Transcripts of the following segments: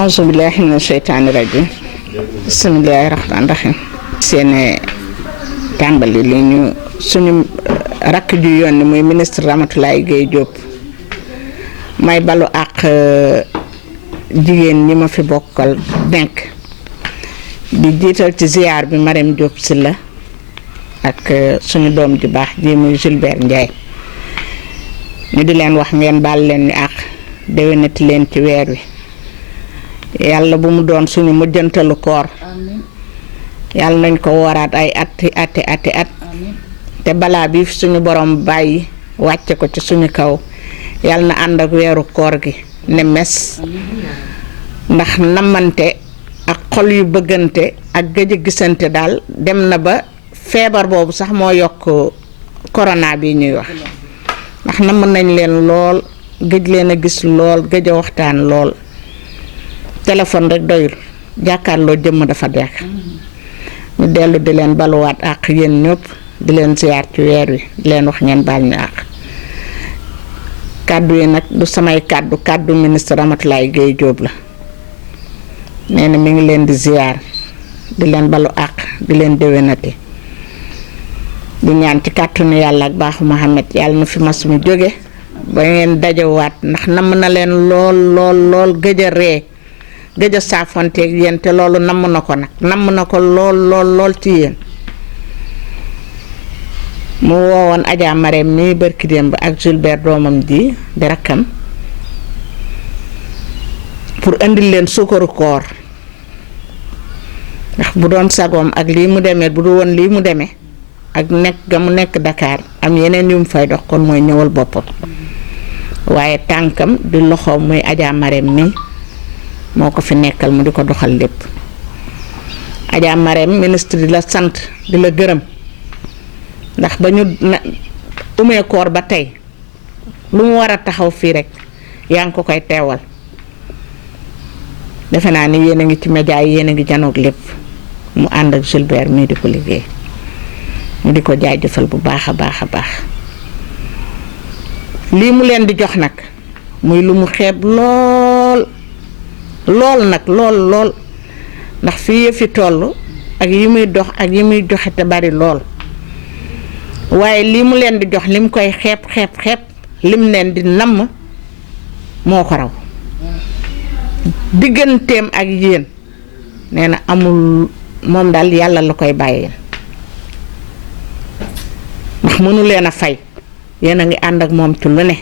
auzu billahi mina sheytaani rajim bismillahi rahmaani rahim seen tàmbali li ñu suñu rakk ju yónni muy ministre Ramatoulaye Gueye Diop may balu ak jigéen ñi ma fi bokkal denk di jiital ci ziar bi Marème Diop Sylla ak suñu doom ju baax ji muy Gilbert Ndiaye ñu di leen wax ngeen baal leen ni ak déwénati leen ci weer wi yàlla bu mu doon suñu mujjantalu koor yàlla nañ ko waraat ay at te balaa bi suñu borom bàyyi wàcce ko ci suñu kaw yàlla na ànd ak weeru koor gi ne mes ndax namante ak xol yu bëggante ak gëj a gisante daal dem na ba feebar boobu sax moo yokk corona bi ñuy wax ndax namm nañ leen lool gëj leen a gis lool gëj a waxtaan lool téléphone rek doyul jàkkaarloo jëmm dafa dekk ñu dellu di leen baluwaat ak yéen ñëpp di leen ziar ci weer wi di leen wax ngeen baal ñu ak kàddu yi nag du samay kàddu ministre Ramatoulaye Gueye Diop la nee na mi ngi leen di ziar di leen balu ak di leen déwénati di ñaan ci kàttanu yàlla ak baaxu Muhammad yàlla na fi mas mu jóge ba ngeen dajawaat ndax namm na leen lool gëj a ree gëj a saafonteeg yéen te loolu namm na ko nag namm na ko lool ci yéen mu woowoon Adja Marème mi barki démb ak Gilbert doomam ji di rakkam pour indil leen suukaru koor ndax bu doon sagoom ak lii mu demee bu du woon lii mu demee ak nekk ga mu nekk Dakar am yeneen yu mu fay dox kon mooy ñëwal boppam waaye tànkam di loxoom muy Adja Marème mi moo ko fi nekkal mu di ko doxal lépp Adja Marème ministre di la sant di la gërëm ndax ba ñu umee koor ba tey lu mu war a taxaw fii rek yaa ngi ko koy teewal defe naa ni yéen a ngi ci média yi yéen a ngi janoog lépp mu ànd ak Gilbert mii di ko liggéey mu di ko jaajëfal bu baax a baax lii mu leen di jox nag muy lu mu xeeb lool nag lool ndax fii yëfi toll ak yi muy dox ak yi muy joxe te bari lool waaye lii mu leen di jox lim koy xeeb lim leen di namm moo ko raw digganteem ak yéen nee na amul moom daal yàlla la koy bàyyeel ndax mënu leen a fay yéen a ngi ànd ak moom ci lu ne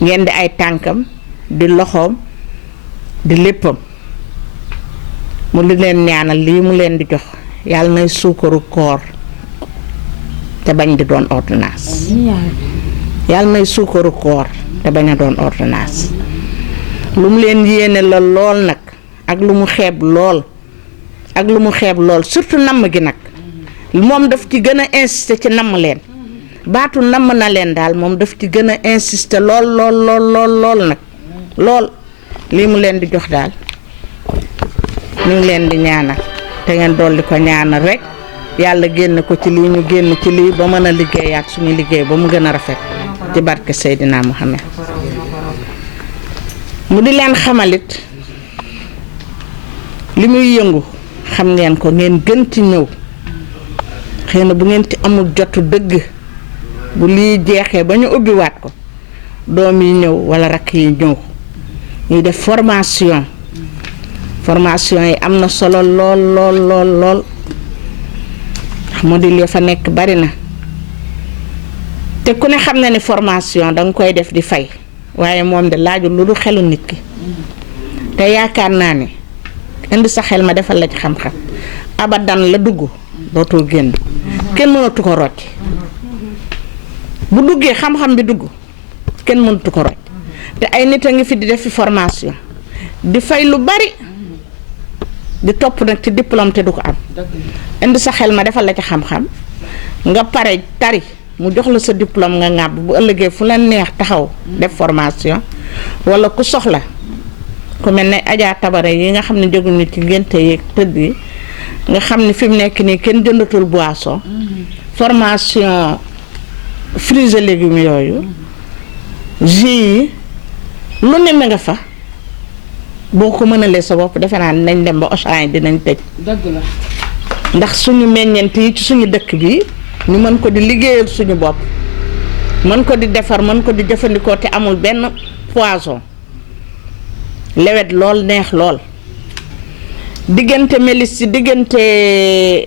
ngeen di ay tànkam di loxoom di léppam mu li leen ñaanal lii mu leen di jox yàlla nay suukaru koor te bañ di doon ordonnance yàlla nay suukaru koor te bañ a doon ordonnance lu mu leen yéene la lool nag ak lu mu xeeb lool surtout namm gi nag moom daf ci gën a insister ci namm leen baatu namm na leen daal moom daf ci gën a insister lool nag lool lii mu leen di jox daal ñu ngi leen di ñaanal te ngeen dolli ko ñaanal rek yàlla génn ko ci lii ñu génn ci lii ba mën a liggéeyaat suñu liggéey ba mu gën a rafet ci barke Seydina Muhammad mu di leen xamalit li muy yëngu xam ngeen ko ngeen gën ci ñëw xëy na bu ngeen ci amul jotu dëgg bu lii jeexee ba ñu ubbiwaat ko doom yi ñëw wala rakk yi ñëw ñuy def formation yi am na solo lool module fa nekk bari na te ku ne xam na ni formation danga koy def di fay waaye moom de laajul lu du xelu nit ki te yaakaar naa ni indi sa xel ma defal la ci xam-xam abadan la dugg dootoo génn kenn mënatu ko rocc bu duggee xam-xam bi dugg kenn mënatu ko rocc te ay nit a ngi fi di def fi formation di fay lu bari di topp nag ci diplôme te du ko am indi sa xel ma defal la ci xam-xam nga pare tari mu jox la sa diplôme nga ŋàbb bu ëllëgee fu la neex taxaw def formation wala ku soxla ku mel ne Adja Tabare yi nga xam ne jóguñu ci ngénte yeeg tëdd yi nga xam ne fi mu nekk nii kenn jëndatul boisson formation fruits et légumes yooyu jus yi lu ne nga fa boo ko mënalee sa bopp defe naa nañ dem ba Auchan yi dinañ tëj. dëgg la. ndax suñu meññeent yi ci suñu dëkk bi ñu mën ko di liggéeyal suñu bopp mën ko di defar mën ko di jëfandikoo te amul benn poison lewet lool neex lool diggante mélis ci diggante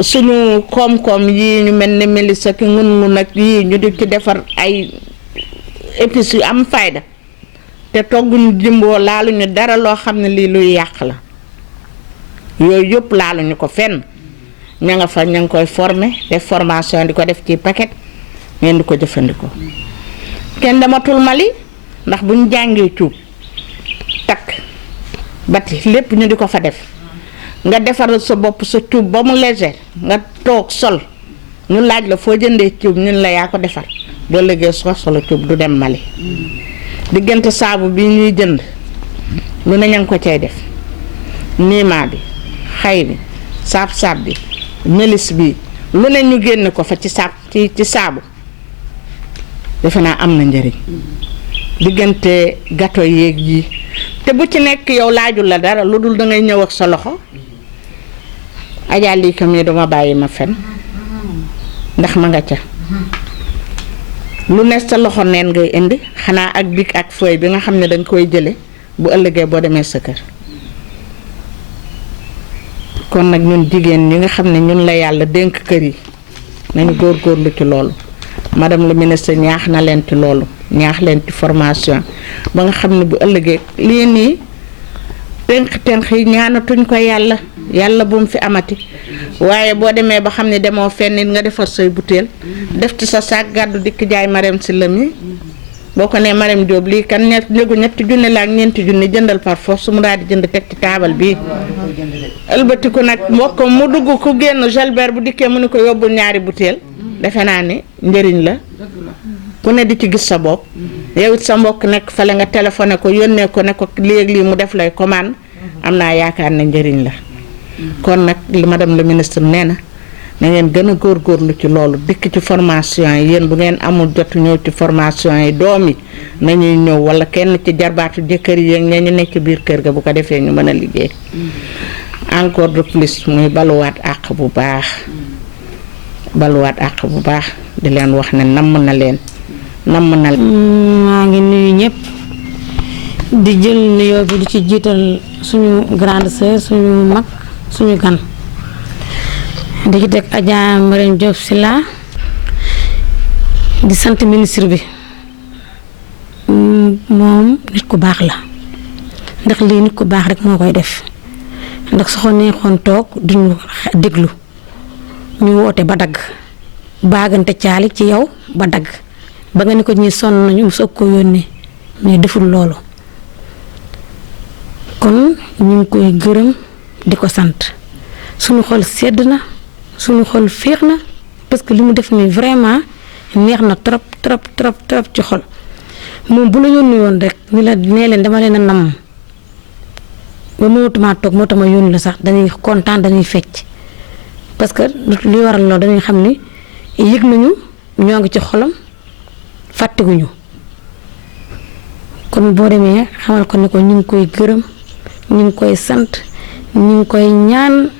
suñu koom-koom yi ñu mel ne mélis ak ngun-ngun ak yii ñu di ci defar ay épices yu am fayda te togguñu jimboo laaluñu dara loo xam ne lii luy yàq la yooyu yëpp laaluñu ko fenn ña nga fa ña ngi koy former def formation di ko def ci paquet ngeen di ko jëfandikoo kenn dematul Mali ndax bu ñu jàngee cuub takk bati lépp ñu di ko fa def nga defaral sa bopp sa cuub ba mu léger nga toog sol ñu laaj la foo jëndee cuub ñun la yaa ko defar boo léegi soo solo cuub du dem Mali diggante saabu bi ñuy jënd lu ne ña ngi ko cay def niimaa bi xay bi saab-saab bi mélis bi lu ne ñu génn ko fa ci saabu defe naa am na njëriñ diggante gâteau yeeg yi te bu ci nekk yow laajul la dara lu dul da ngay ñëw ak sa loxo Adja lii kam yi duma bàyyi ma fen ndax ma nga ca lu ne sa loxo neen ngay indi xanaa ak bic ak feuille bi nga xam ne dañ koy jële bu ëllëgee boo demee sa kër kon nag ñun jigéen ñi nga xam ne ñun la yàlla dénk kër yi nañu góorgóorlu ci loolu madame la ministre ñaax na leen ci loolu ñaax leen ci formation ba nga xam ne bu ëllëgee lii nii tenq yi ñaanatuñ ko yàlla bu mu fi amati waaye boo demee ba xam ne demoo fenn nit nga defar say butéel def ci sa saak gàddu dikk jaay Marème Sylla mi boo ko nee Marème Diop lii kan néegu ñetti junni la ak ñeenti junni jëndal par force su mu daal di jënd teg ci taabal bii ëlbatiku nag mbokk mu dugg ku génn Gelbert bu dikkee mu ne ko yóbbul ñaari butéel defe naa ne njëriñ la ku ne di ci gis sa bopp yow it sa mbokk nekk fale nga téléphoné ko yónnee ko ne ko léegi lii mu def lay commande am naa yaakaar ne njëriñ la kon nag li madame le ministre nee na ngeen gën a góorgóorlu ci loolu dikk ci formation yi yéen bu ngeen amul jotu ñëw ci formation yi doom yi nañuy ñëw wala kenn ci jarbaatu jëkkër yi ña ñu nekk ci biir kër ga bu ko defee ñu mën a liggéey encore de plus muy baluwaat àq bu baax di leen wax ne namm na leen maa ngi nuyu ñëpp di jël nuyoo bi di ci jiital suñu grande sœur suñu mag suñu gan di ci teg Adja Marème Diop Sylla di sant ministre bi moom nit ku baax la ndax lii nit ku baax rek moo koy def ndax su ko neexoon toog duñu déglu ñu woote ba dagg baagante caali ci yow ba dagg ba nga ni ko ñi sonn nañu mu soog ko yónnee mais deful loolu kon ñu ngi koy gërëm di ko sant suñu xol sedd na suñu xol féex na parce que li mu def nii vraiment neex na trop ci xol moom bu la yónni woon rek ni la nee leen dama leen a namm ba mënatuma toog moo tax ma yónni la sax dañuy kontaan dañuy fecc parce que li waral loolu dañuy xam ni yëg nañu ñoo ngi ci xolam fàttiguñu kon boo demee xamal ko ni ko ñu ngi koy gërëm ñu ngi koy sant ñu ngi koy ñaan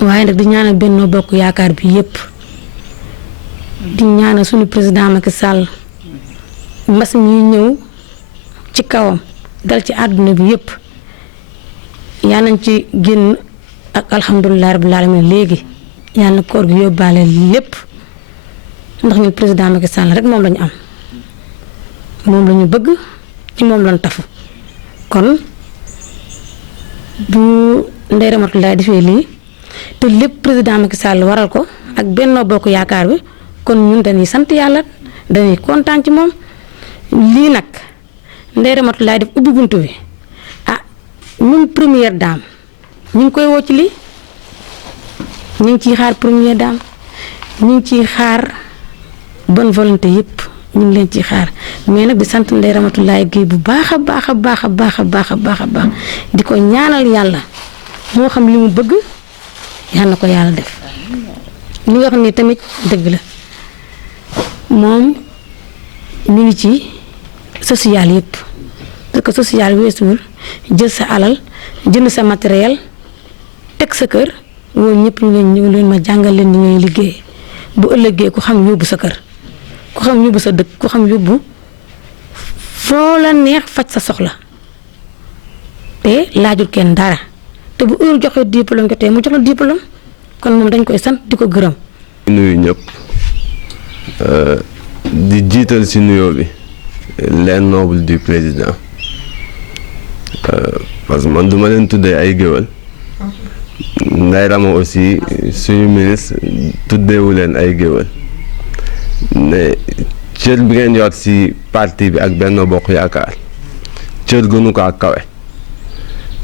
waaye nag di ñaanal Benno Bokk Yaakaar bi yépp di ñaanal suñu président Macky Sall mbas mi ñëw ci kawam dal ci àdduna bi yépp yaa nañ ci génn ak alhamdulilah rabbil alamin léegi yàlla na koor gi yóbbaale lépp ndax ñun président Macky Sall rek moom lañu am moom lañu bëgg ci moom lañu tafu kon bu Ndeye Ramatoulaye defee lii te lépp président Macky Sall waral ko ak Benno Bokk Yaakaar bi kon ñun dañuy sant yàlla dañuy kontaan ci moom lii nag Ndeye Ramatoulaye def ubbi buntu bi ah ñun première dame ñu ngi koy woo ci lii ñu ngi ciy xaar première dame ñu ngi ciy xaar bonne volonté yëpp ñu ngi leen ciy xaar mais nag di sant Ndeye Ramatoulaye Guèye bu baax a baax di ko ñaanal yàlla moo xam li mu bëgg yàlla na ko yàlla def li nga xam ni tamit dëgg la moom mi ngi ci social yëpp parce que social weesuwul jël sa alal jënd sa matériel teg sa kër woo ñëpp ñu leen ñëw leen ma jàngal leen ni ngay liggéey bu ëllëgee ku xam yóbbu sa kër ku xam yóbbu sa dëkk ku xam yóbbu foo la neex faj sa soxla te laajul kenn dara te bu heure joxe diplôme jotee mu jox la diplôme kon moom dañ koy sant di ko gërëm. nuyu ñëpp di jiital ci nuyoo bi les nobles du président parce que man duma leen tuddee ay géwël Ndeye Rama aussi suñu ministre tuddeewu leen ay géwël ne cër bi ngeen yor ci parti bi ak Benno Bokk Yaakaar cër gënu ko ak kawe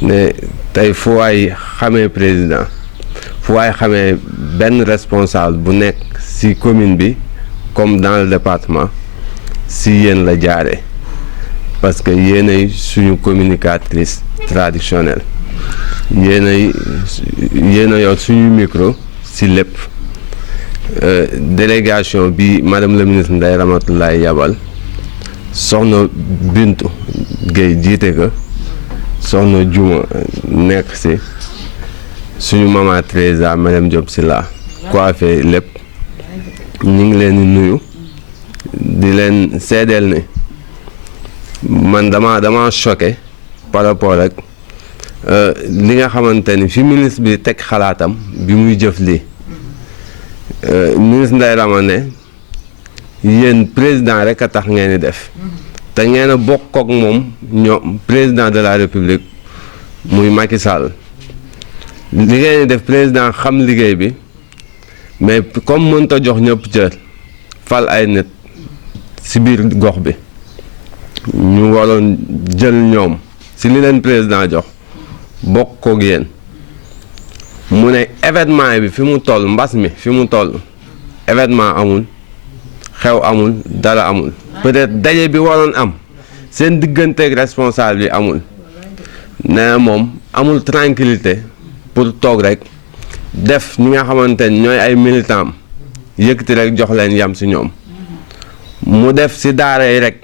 ne tey fu waay xamee président fu waay xamee benn responsable bu nekk ci commune bi comme dans le département ci yéen la jaare parce que yéenay suñu communicatrice traditionnelle yéenay yor suñu micro ci lépp délégation bi madame la ministre Ndeye Ramatoulaye yabal soxna Bintu Gueye jiite ko soxna Juma nekk ci suñu maman Trésa madame Diop si la coiffé lépp ñu ngi leen di nuyu di leen seedeel ne man dama choqué par rapport ak li nga xamante ni fi ministre bi teg xalaatam bi muy jëf lii ministre Ndeye Rama ne yéen président rek a tax ngeen di def te ngeen a bokk ak moom ñoom président de la république muy Macky Sall li ngeen di def président xam liggéey bi mais comme mënta jox ñëpp cër fal ay nit ci biir gox bi ñu waroon jël ñoom ci li leen président jox bokk koog yéen mu ne événement bi fi mu toll mbas mi fi mu toll événement amul xew amul dara amul peut-être daje bi waroon am seen digganteeg responsable yi amul nee moom amul tranquillité pour toog rek def ñi nga xamante ni ñooy ay militants yëkkati rek jox leen yam ci ñoom mu def ci daara yi rek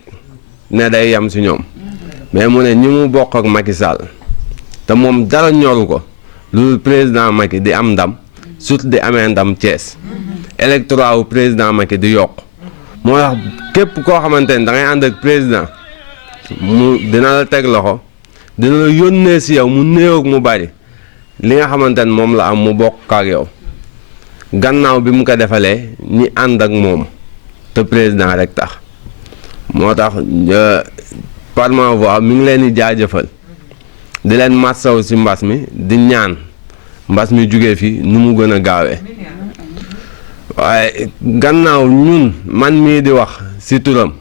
ne day yam ci ñoom mais mu ne ñi mu bokk ak Macky Sall te moom dara ñoru ko lu président Macky di am ndam surtout di amee ndam Thiès électorat wu président Macky di yokk moo tax képp koo xamante ni da ngay ànd ak président mu dina la teg loxo dina la yónnee ci yow mu néew ak mu bari li nga xamante ne moom la am mu bokk ak yow gannaaw bi mu ko defalee ñi ànd ak moom te président rek tax moo tax par ma voix mi ngi leen di jaajëfal di leen massaw ci mbas mi di ñaan mbas mi jóge fi nu mu gën a gaawee waaye gannaaw ñun man mii di wax ci turam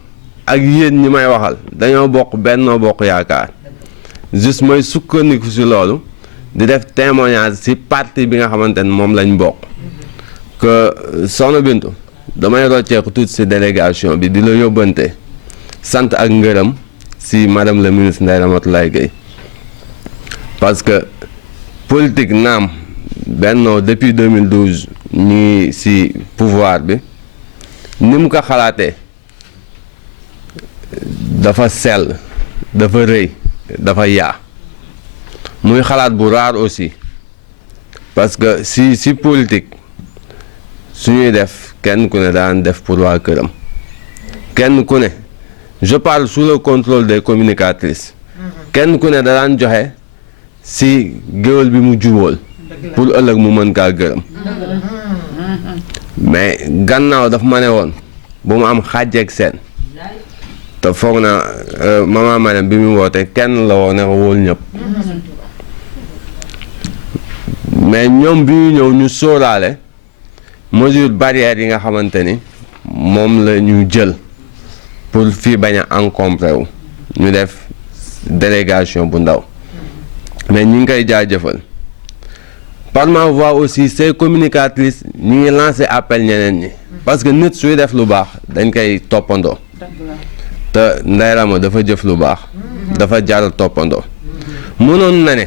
ak yéen ñi may waxal dañoo bokk Benno Bokk Yaakaar juste mooy sukkandiku ci loolu di def témoignage ci parti bi nga xamante ne moom lañ bokk que soxna Bintu damay rocceeku tuuti ci délégation bi di la yóbbante sant ak ngërëm ci madame la ministre Ndeye Ramatoulaye Gueye parce que politique naam Benno depuis 2012 ñi ci pouvoir bi ni mu ko xalaatee dafa sell dafa rëy dafa yaa muy xalaat bu raar aussi parce que ci politique suñuy def kenn ku ne daan def pour waa këram kenn ku ne je parle sous le contrôle des communicatrices kenn ku ne da daan joxe ci géwél bi mu jubóol pour ëllëg mu mën kaa gërëm mais gannaaw daf ma ne woon bu mu am xàjjeeg seen te foog na maman Marème bi mu woote kenn la woo ne ko wóol ñëpp mais ñoom bi ñu ñëw ñu sóoraale mesure barrière yi nga xamante ni moom la ñu jël pour fii bañ a encombré wu ñu def délégation bu ndaw mais ñi ngi koy jaajëfal par ma voix aussi ces communicatrices ñi ngi lancé appel ñeneen ñi parce que nit suy def lu baax dañ koy toppandoo te Ndeye Rama dafa jëf lu baax dafa jar toppandoo mënoon na ne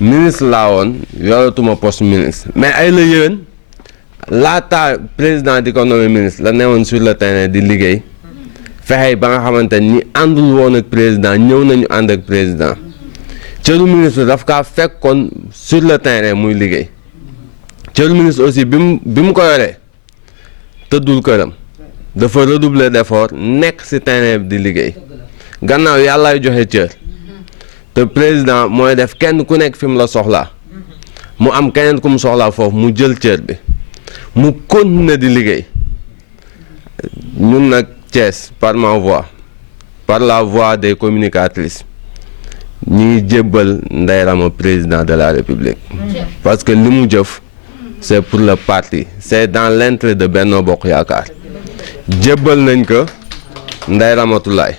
ministre laa woon yoratuma poste ministre mais ay la yéwén laata président di ko nommé ministre la newoon sur le terrain di liggéey fexe ba nga xamante ni ñi àndul woon ak président ñëw nañu ànd ak président cëru ministre daf kaa fekkoon sur le terrain muy liggéey cëru ministre aussi bi mu ko yoree tëddul këram dafa redoubler d'effort nekk ci terrain bi di liggéey gannaaw yàllaay joxe cër te président mooy def kenn ku nekk fi mu la soxlaa mu am keneen ku mu soxlaa foofu mu jël cër bi mu continuer di liggéey ñun nag Thiès par ma voix par la voix des communicatrices ñi ngi jébbal Ndeye Rama président de la République parce que li mu jëf c'est pour le parti c'est dans l'intérêt de Benno Bokk Yaakaar jébbal nañ ko Ndeye Ramatoulaye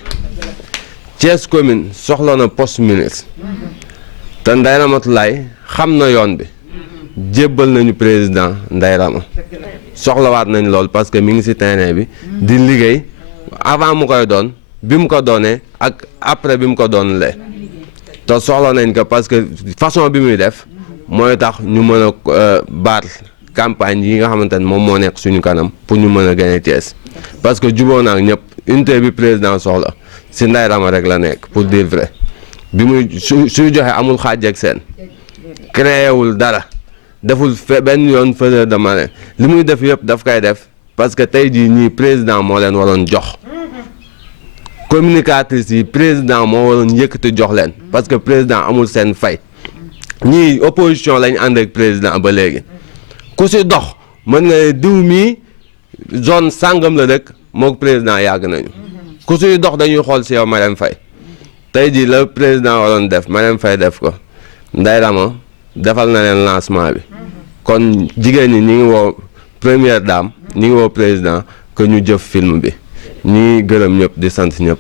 Thiès commune soxla na poste ministre te Ndeye Ramatoulaye xam na yoon bi jébbal nañu président Ndeye Rama soxlawaat nañ lool parce que mi ngi ci terrain bi di liggéey avant mu koy doon bi mu ko doonee ak après bi mu ko doon lee te soxla nañ ko parce que façon bi muy def mooy tax ñu mën a baar campagne yi nga xamante ne moom moo nekk suñu kanam pour ñu mën a gagner Thiès parce que juboo naa ak ñëpp unité bi président soxla ci Ndeye Rama rek la nekk pour dire vrai bi muy suy joxe amul xaaj ak seen créé wul dara deful benn yoon faiseur de malin li muy def yëpp daf koy def parce que tey jii ñii président moo leen waroon jox communicatrices yi président moo waroon yëkkati jox leen parce que président amul seen fay ñii opposition lañ ànd ak président ba léegi ku ci dox mën nga ne diw mii zone sàngam la dëkk mook président yàgg nañu ku ciy dox dañuy xool ci yow Marème Faye tey jii la président waroon def Marème Faye def ko Ndeye Rama defal na leen lancement bi kon jigéen ñi ñi ngi woo première dame ñi ngi woo président que ñu jëf film bi ñi gërëm ñëpp di sant ñëpp.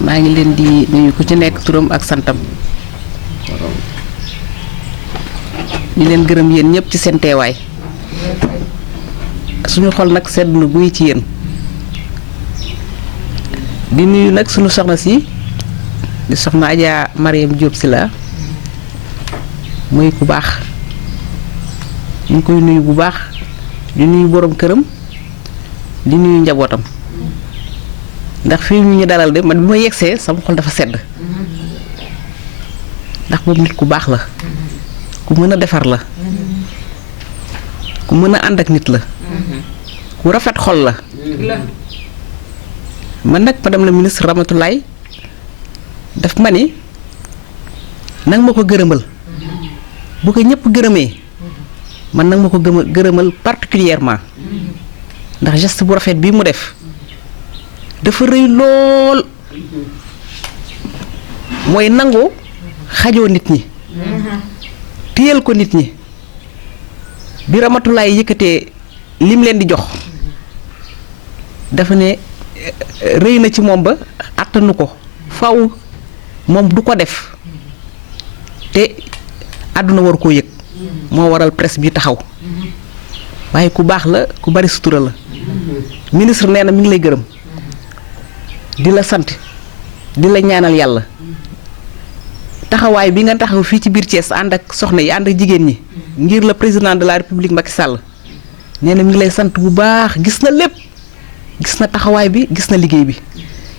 maa ngi leen di nuyu ku ci nekk turam ak santam ñu leen gërëm yéen ñëpp ci seen teewaay suñu xol nag sedd na guy ci yéen di nuyu nag suñu soxna si di soxna Adja Mariam Diop Sylla muy ku baax ñu ngi koy nuyu bu baax di nuyu borom këram di nuyu njabootam ndax fii ñu dalal de man bi ma yegsee sama xol dafa sedd ndax boobu nit ku baax la ku mën a defar la ku mën a ànd ak nit la ku rafet xol la man nag madame la ministre Ramatoulaye daf ma ni nag ma ko gërëmal bu ko ñëpp gërëmee man nag ma ko gërëmal particulièrement ndax geste bu rafet bii mu def dafa rëy lool mooy nangu xajoo nit ñi téyel ko nit ñi bi Ramatoulaye yëkkatee lim leen di jox dafa ne rëy na ci moom ba attanu ko faw moom du ko def te àdduna war koo yëg moo waral presse bi taxaw waaye ku baax la ku bari sutura la ministre nee na mi ngi lay gërëm di la sant di la ñaanal yàlla taxawaay bi nga taxaw fii ci biir Thiès ànd ak soxna yi ànd ak jigéen ñi ngir la président de la république Macky Sall nee na mi ngi lay sant bu baax gis na lépp gis na taxawaay bi gis na liggéey bi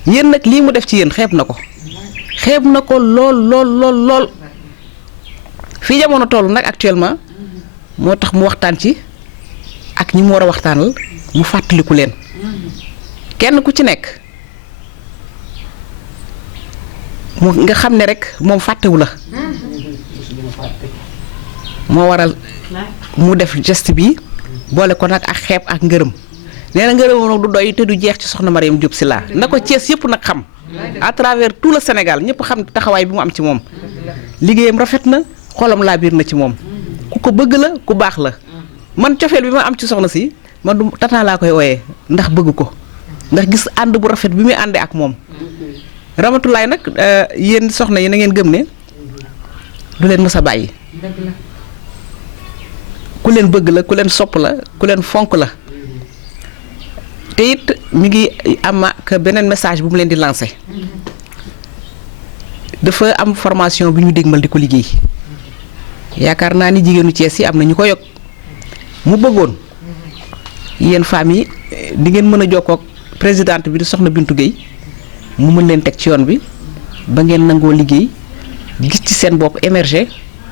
yéen nag lii mu def ci yéen xeeb na ko lool fii jamono toll nag actuellement moo tax mu waxtaan ci ak ñi mu war a waxtaanal mu fàttaliku leen kenn ku ci nekk mu nga xam ne rek moom fàttewu la moo waral mu def geste bi boole ko nag ak xeeb ak ngërëm nee na ngërëm nag du doy te du jeex ci soxna Mariam Diop Sylla na ko Thiès yëpp nag xam à travers tout le Sénégal ñëpp xam taxawaay bi mu am ci moom liggéeyam rafet na xolam laa biir na ci moom ku ko bëgg la ku baax la man cofeel bi ma am ci soxna si man du tata laa koy ooyee ndax bëgg ko ndax gis ànd bu rafet bi muy àndee ak moom Ramatoulaye nag yéen soxna yi na ngeen gëm ne du leen mës a bàyyi ku leen bëgg la ku leen sopp la ku leen fonk la te it mi ngi am ak beneen message bu mu leen di lancé dafa am formation bi ñu dégmal di ko liggéey yaakaar naa ni jigéenu Thiès yi am na ñu ko yokk mu bëggoon yéen femmes yi di ngeen mën a jokkoo ak présidente bi di soxna Bintu Gueye mu mën leen teg ci yoon bi ba ngeen nangoo liggéey gis ci seen bopp émerger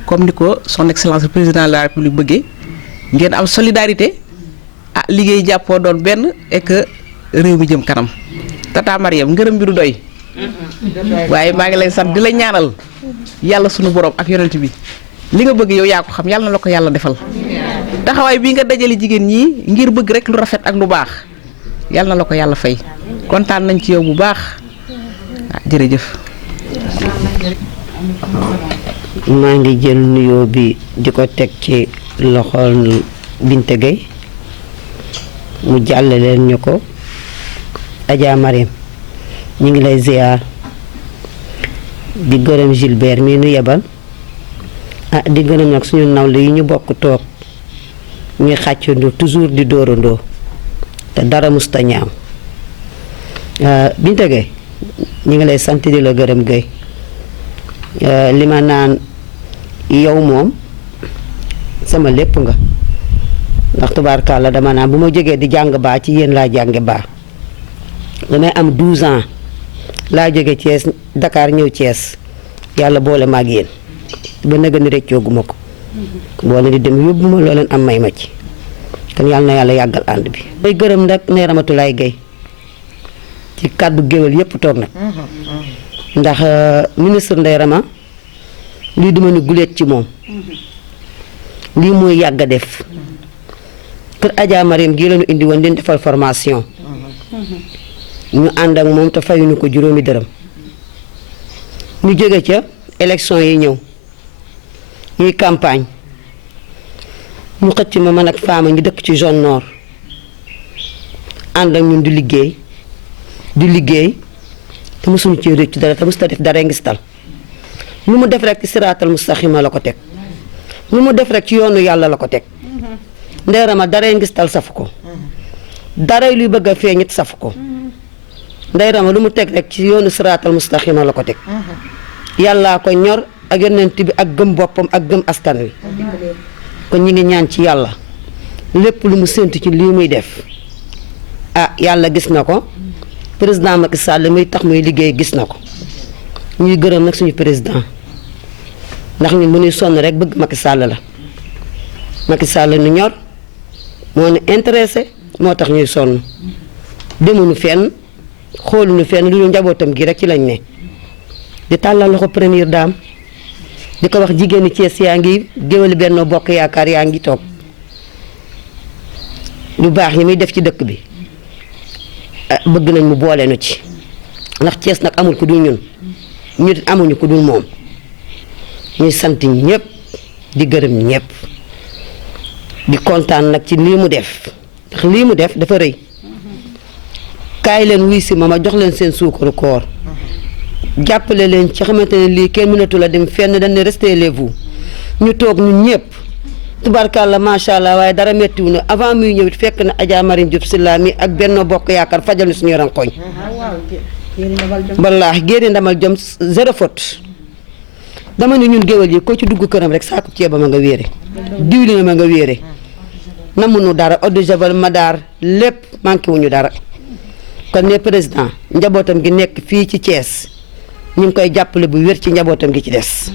comme ni ko son excellence président de la république bëggee ngeen am solidarité liggéey jàppoo doon benn et que réew mi jëm kanam tata Mariam ngërëm bi du doy waaye maa ngi lay sant di la ñaanal yàlla sunu borom ak yonent bi li nga bëgg yow yaa ko xam yàlla na la ko yàlla defal taxawaay bii nga dajale jigéen ñi ngir bëgg rek lu rafet ak lu baax yàlla na la ko yàlla fay kontaan nañ ci yow bu baax jërëjëf. maa ngi jël nuyoo bi di ko teg ci loxol Binta Gueye mu jàllaleen ñu ko Adja Mariam ñu ngi lay ziar di gërëm Gilbert mii nu yebal di gërëm nag suñu nawle yi ñu bokk toog ñuy xàccandoo toujours di dóorandoo te dara musta ñaaw Binta Gueye ñu ngi lay sant di la gërëm Gueye li ma naan yow moom sama lépp nga ndax tubaarkàlla dama naan bu ma jógee di jàng baa ci yéen laa jànge baa damay am 12 ans laa jóge Thiès Dakar ñëw Thiès yàlla boole maag yéen ba nëga ni reccooguma ko boole di dem yóbbu ma loo leen am may ma ci kon yàlla na yàlla yàggal ànd bi may gërëm nag ne Ramatulaay Gueye ci kàddu géwél yépp toog nag ndax ministre Ndeye Rama lii duma ni guleet ci moom lii mooy yàgg a def kër Adja Mariam gii lañu indi woon leen defal formation ñu ànd ak moom te fayuñu ko juróomi dërëm ñu jóge ca élection yi ñëw ñuy campagne ñu xëcc ma man ak Fama ñu dëkk ci zone nord ànd ak ñun di liggéey te mosuñu ci réccu dara te mosu ta def dara ngistal lu mu def rek ci siraatal mustaxima la ko teg lu mu def rek ci yoonu yàlla la ko teg Ndeye Rama daray ngistal safu ko daray luy bëgg a feeñit safu ko Ndeye Rama lu mu teg rek ci yoonu siraatal mustaxima la ko teg yàllaa ko ñor ak yonent bi ak gëm boppam ak gëm askan wi kon ñi ngi ñaan ci yàlla lépp lu mu séntu ci lii muy def yàlla gis na ko président Macky Sall muy tax muy liggéey gis na ko ñuy gërëm nag suñu président ndax ñun bu ñuy sonn rek bëgg Macky Sall la Macky Sall nu ñor moo ñu intéressé moo tax ñuy sonn demuñu fenn xooluñu fenn lu ñu njabootam gi rek ci lañ ne di tàllal loxo première dame di ko wax jigéeni Thiès yaa ngi géwéli Benno Bokk Yaakaar yaa ngi toog lu baax yi muy def ci dëkk bi bëgg nañ mu boole nu ci ndax Thiès nag amul ku dul ñun ñu amuñu ku dul moom ñuy sant ñëpp di gërëm ñëpp di kontaan nag ci lii mu def ndax lii mu def dafa rëy kaay leen wuy si ma jox leen seen suukaru koor jàppale leen ci xamante ne lii kenn mënatu la dem fenn dañ ne restez les vous ñu toog ñun ñëpp tubarkalla macha allah waaye dara méttiwu na avant muy ñëw it fekk na Adja Mariam Diop Sylla mi ak Benno Bokk Yaakaar fajal ni suñu rankoñ wallaahi génne ndamal jom zéro faute dama ne ñun géwél yi ko ci dugg këram rek saako ceeba ma nga wéere diwlina ma nga wéere namunu dara eau de javel madaar lépp manqué wuñu dara kon ne président njabootam gi nekk fii ci Thiès ñu ngi koy jàppale bu wér ci njabootam gi ci des